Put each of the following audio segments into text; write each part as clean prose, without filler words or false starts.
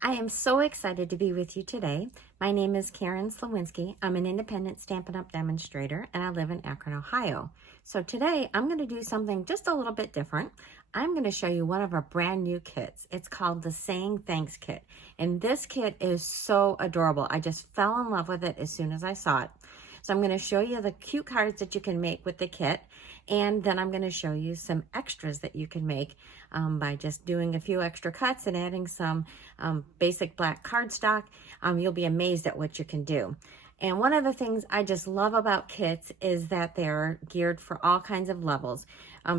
I am so excited to be with you today. My name is Karen Slawinski. I'm an independent Stampin' Up! Demonstrator and I live in Akron, Ohio. So today I'm going to do something just a little bit different. I'm going to show you one of our brand new kits. It's called the Saying Thanks Kit. And this kit is so adorable. I just fell in love with it as soon as I saw it. So I'm going to show you the cute cards that you can make with the kit, and then I'm going to show you some extras that you can make by just doing a few extra cuts and adding some basic black cardstock. You'll be amazed at what you can do. And one of the things I just love about kits is that they're geared for all kinds of levels,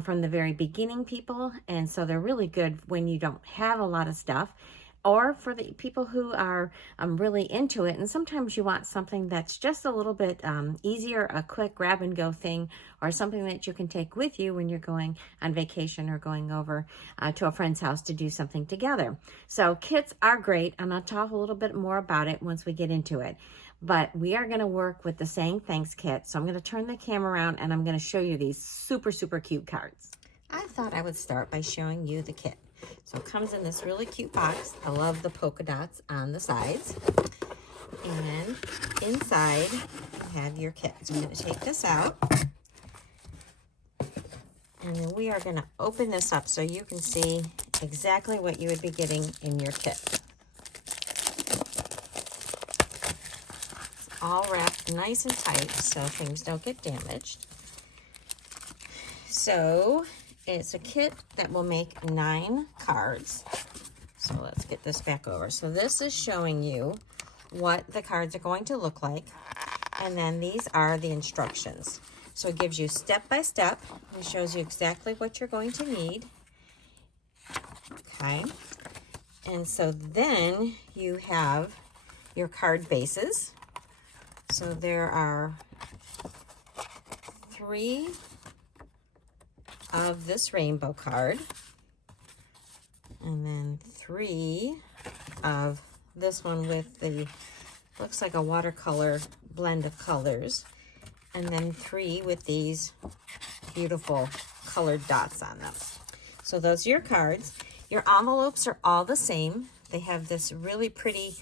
from the very beginning people, and so they're really good when you don't have a lot of stuff, or for the people who are really into it. And sometimes you want something that's just a little bit easier, a quick grab and go thing, or something that you can take with you when you're going on vacation or going over to a friend's house to do something together. So kits are great, and I'll talk a little bit more about it once we get into it. But we are going to work with the Saying Thanks kit. So I'm going to turn the camera around and I'm going to show you these super, super cute cards. I thought I would start by showing you the kit. So it comes in this really cute box. I love the polka dots on the sides. And inside you have your kit. So I'm going to take this out. And then we are going to open this up so you can see exactly what you would be getting in your kit. It's all wrapped nice and tight so things don't get damaged. So it's a kit that will make 9 cards. So let's get this back over. So this is showing you what the cards are going to look like. And then these are the instructions. So it gives you step by step. It shows you exactly what you're going to need. Okay. And so then you have your card bases. So there are 3 of this rainbow card, and then 3 of this one with the, looks like a watercolor blend of colors, and then 3 with these beautiful colored dots on them. So those are your cards. Your envelopes are all the same. They have this really pretty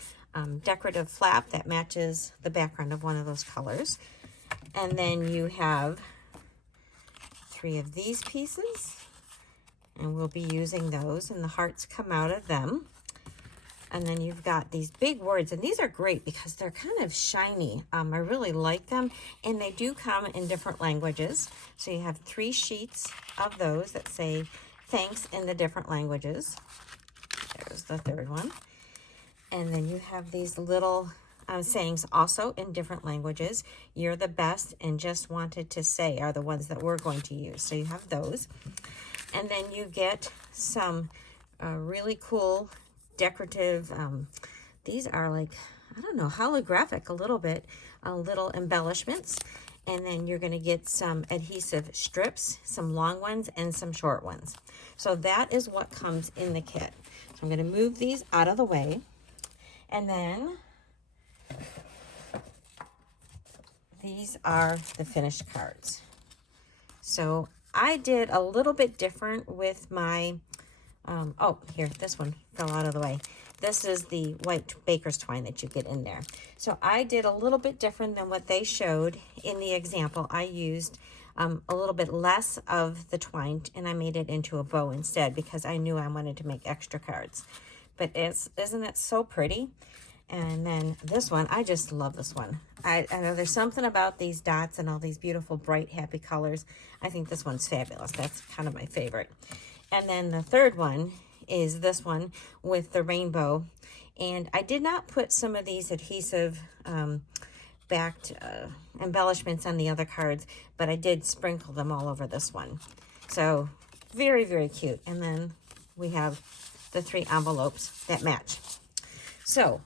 decorative flap that matches the background of one of those colors. And then you have 3 of these pieces, and we'll be using those, and the hearts come out of them. And then you've got these big words, and these are great because they're kind of shiny. I really like them, and they do come in different languages. So you have 3 sheets of those that say thanks in the different languages. There's the third one. And then you have these little sayings also in different languages. You're the best and just wanted to say are the ones that we're going to use. So you have those. And then you get some really cool decorative, these are like, I don't know, holographic a little bit, little embellishments. And then you're going to get some adhesive strips, some long ones and some short ones. So that is what comes in the kit. So I'm going to move these out of the way. And then these are the finished cards. So I did a little bit different with my, oh, here, this one fell out of the way. This is the white baker's twine that you get in there. So I did a little bit different than what they showed in the example. I used a little bit less of the twine, and I made it into a bow instead because I knew I wanted to make extra cards. But isn't it so pretty? And then this one, I just love this one. I know there's something about these dots and all these beautiful, bright, happy colors. I think this one's fabulous. That's kind of my favorite. And then the third one is this one with the rainbow. And I did not put some of these adhesive backed embellishments on the other cards, but I did sprinkle them all over this one. So very, very cute. And then we have the 3 envelopes that match. So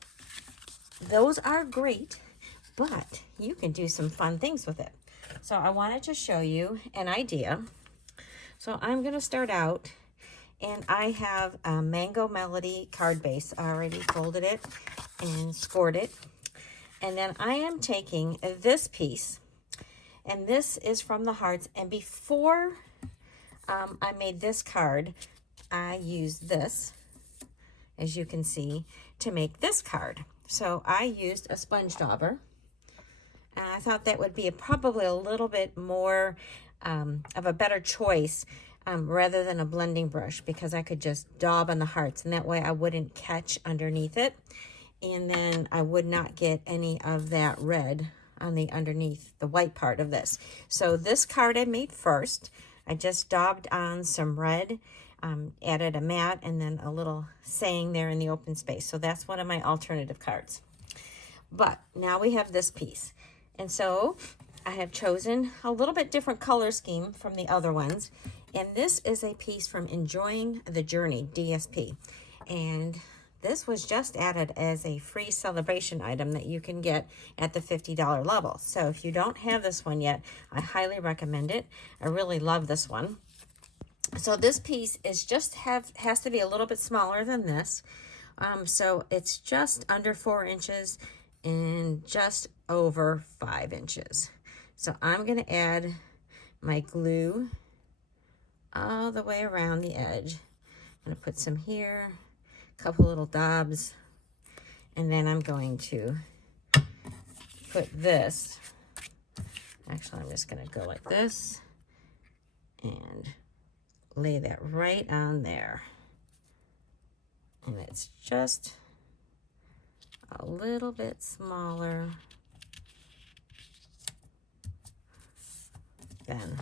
those are great, but you can do some fun things with it. So I wanted to show you an idea. So I'm going to start out, and I have a Mango Melody card base. I already folded it and scored it. And then I am taking this piece, and this is from the hearts. And before I made this card, I used this as you can see, to make this card. So I used a sponge dauber, and I thought that would be probably a little bit more of a better choice rather than a blending brush, because I could just daub on the hearts, and that way I wouldn't catch underneath it, and then I would not get any of that red on the underneath the white part of this. So this card I made first. I just daubed on some red, added a matte, and then a little saying there in the open space. So that's one of my alternative cards. But now we have this piece. And so I have chosen a little bit different color scheme from the other ones. And this is a piece from Enjoying the Journey, DSP. And this was just added as a free celebration item that you can get at the $50 level. So if you don't have this one yet, I highly recommend it. I really love this one. So this piece is just has to be a little bit smaller than this. So it's just under 4 inches and just over 5 inches. So I'm going to add my glue all the way around the edge. I'm going to put some here, a couple little daubs, and then I'm going to put this. Actually, I'm just going to go like this and lay that right on there. And it's just a little bit smaller than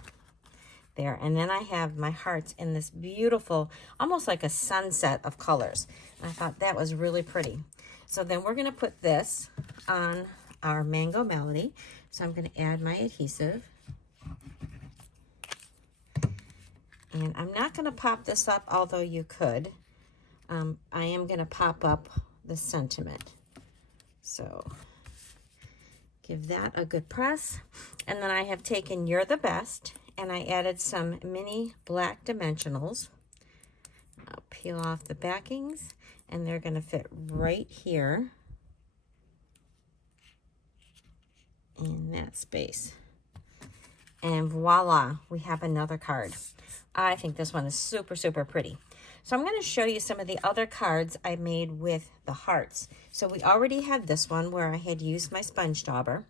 there. And then I have my hearts in this beautiful, almost like a sunset of colors. And I thought that was really pretty. So then we're going to put this on our Mango Melody. So I'm going to add my adhesive. And I'm not going to pop this up, although you could. I am going to pop up the sentiment. So give that a good press. And then I have taken You're the Best, and I added some mini black dimensionals. I'll peel off the backings, and they're going to fit right here in that space. And voila, we have another card. I think this one is super, super pretty. So I'm going to show you some of the other cards I made with the hearts. So we already had this one where I had used my sponge dauber.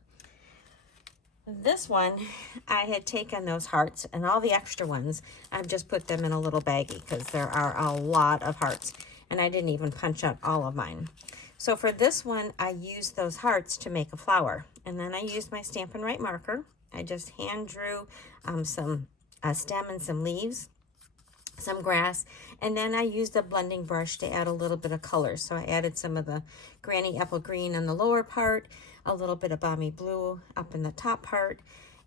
This one, I had taken those hearts and all the extra ones, I've just put them in a little baggie because there are a lot of hearts, and I didn't even punch out all of mine. So for this one, I used those hearts to make a flower, and then I used my Stampin' Up marker. I just hand drew some stem and some leaves, some grass, and then I used a blending brush to add a little bit of color. So I added some of the Granny Apple Green on the lower part, a little bit of Balmy Blue up in the top part,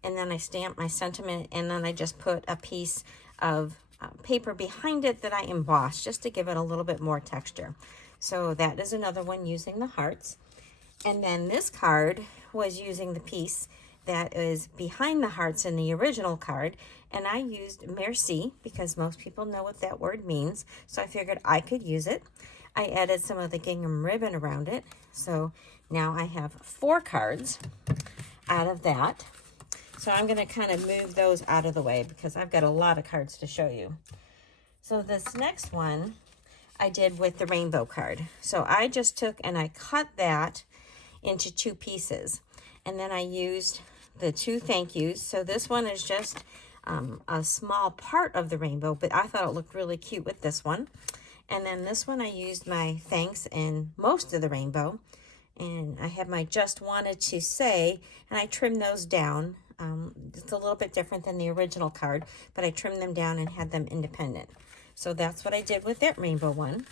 and then I stamped my sentiment, and then I just put a piece of paper behind it that I embossed just to give it a little bit more texture. So that is another one using the hearts. And then this card was using the piece that is behind the hearts in the original card, and I used Merci because most people know what that word means, so I figured I could use it. I added some of the gingham ribbon around it, so now I have 4 cards out of that. So I'm going to kind of move those out of the way because I've got a lot of cards to show you. So this next one I did with the rainbow card. So I just took and I cut that into 2 pieces, and then I used the 2 thank yous. So this one is just a small part of the rainbow, but I thought it looked really cute with this one. And then this one I used my thanks in most of the rainbow, and I have my just wanted to say, and I trimmed those down. It's a little bit different than the original card, but I trimmed them down and had them independent. So that's what I did with that rainbow one.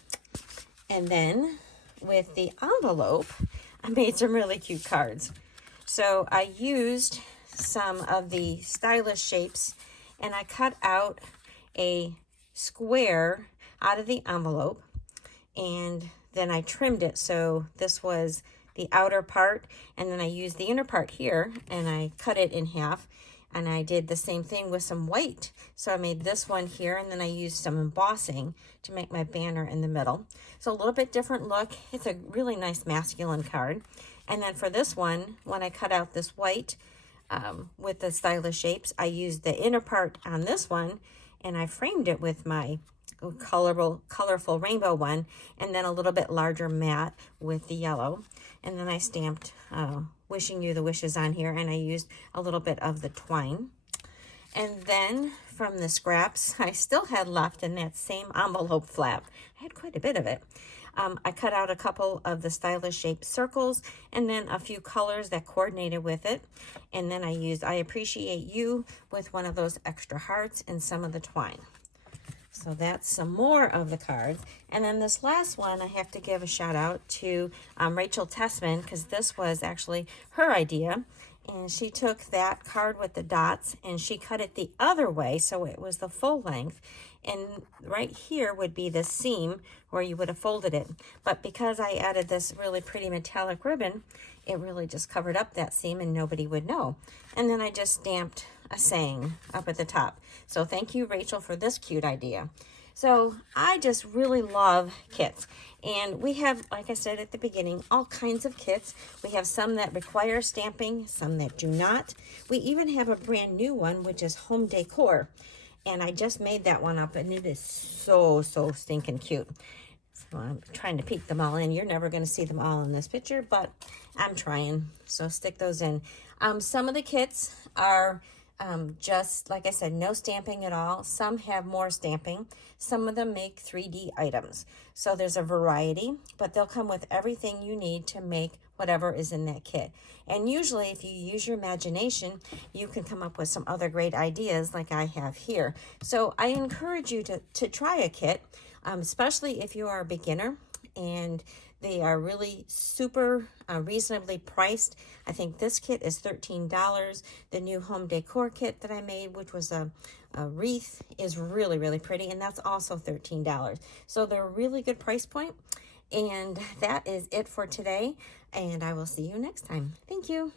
And then with the envelope, I made some really cute cards. So I used some of the stylish shapes, and I cut out a square out of the envelope, and then I trimmed it. So this was the outer part, and then I used the inner part here, and I cut it in half, and I did the same thing with some white. So I made this one here, and then I used some embossing to make my banner in the middle. So a little bit different look. It's a really nice masculine card. And then for this one, when I cut out this white with the stylish shapes, I used the inner part on this one, and I framed it with my colorful rainbow one, and then a little bit larger mat with the yellow. And then I stamped wishing you the wishes on here, and I used a little bit of the twine. And then from the scraps I still had left in that same envelope flap, I had quite a bit of it. I cut out a couple of the stylish shaped circles and then a few colors that coordinated with it. And then I used I Appreciate You with one of those extra hearts and some of the twine. So that's some more of the cards. And then this last one, I have to give a shout out to Rachel Tessman, because this was actually her idea. And she took that card with the dots and she cut it the other way, so it was the full length. And right here would be the seam where you would have folded it. But because I added this really pretty metallic ribbon, it really just covered up that seam and nobody would know. And then I just stamped a saying up at the top. So thank you, Rachel, for this cute idea. So I just really love kits. And we have, like I said at the beginning, all kinds of kits. We have some that require stamping, some that do not. We even have a brand new one, which is home decor. And I just made that one up, and it is so stinking cute. So I'm trying to peek them all in. You're never going to see them all in this picture, but I'm trying. So stick those in. Some of the kits are just, like I said, no stamping at all. Some have more stamping. Some of them make 3D items. So there's a variety, but they'll come with everything you need to make whatever is in that kit. And usually if you use your imagination, you can come up with some other great ideas like I have here. So I encourage you to try a kit, especially if you are a beginner, and they are really super reasonably priced. I think this kit is $13. The new home decor kit that I made, which was a wreath, is really pretty, and that's also $13. So they're a really good price point. And that is it for today, and I will see you next time. Thank you.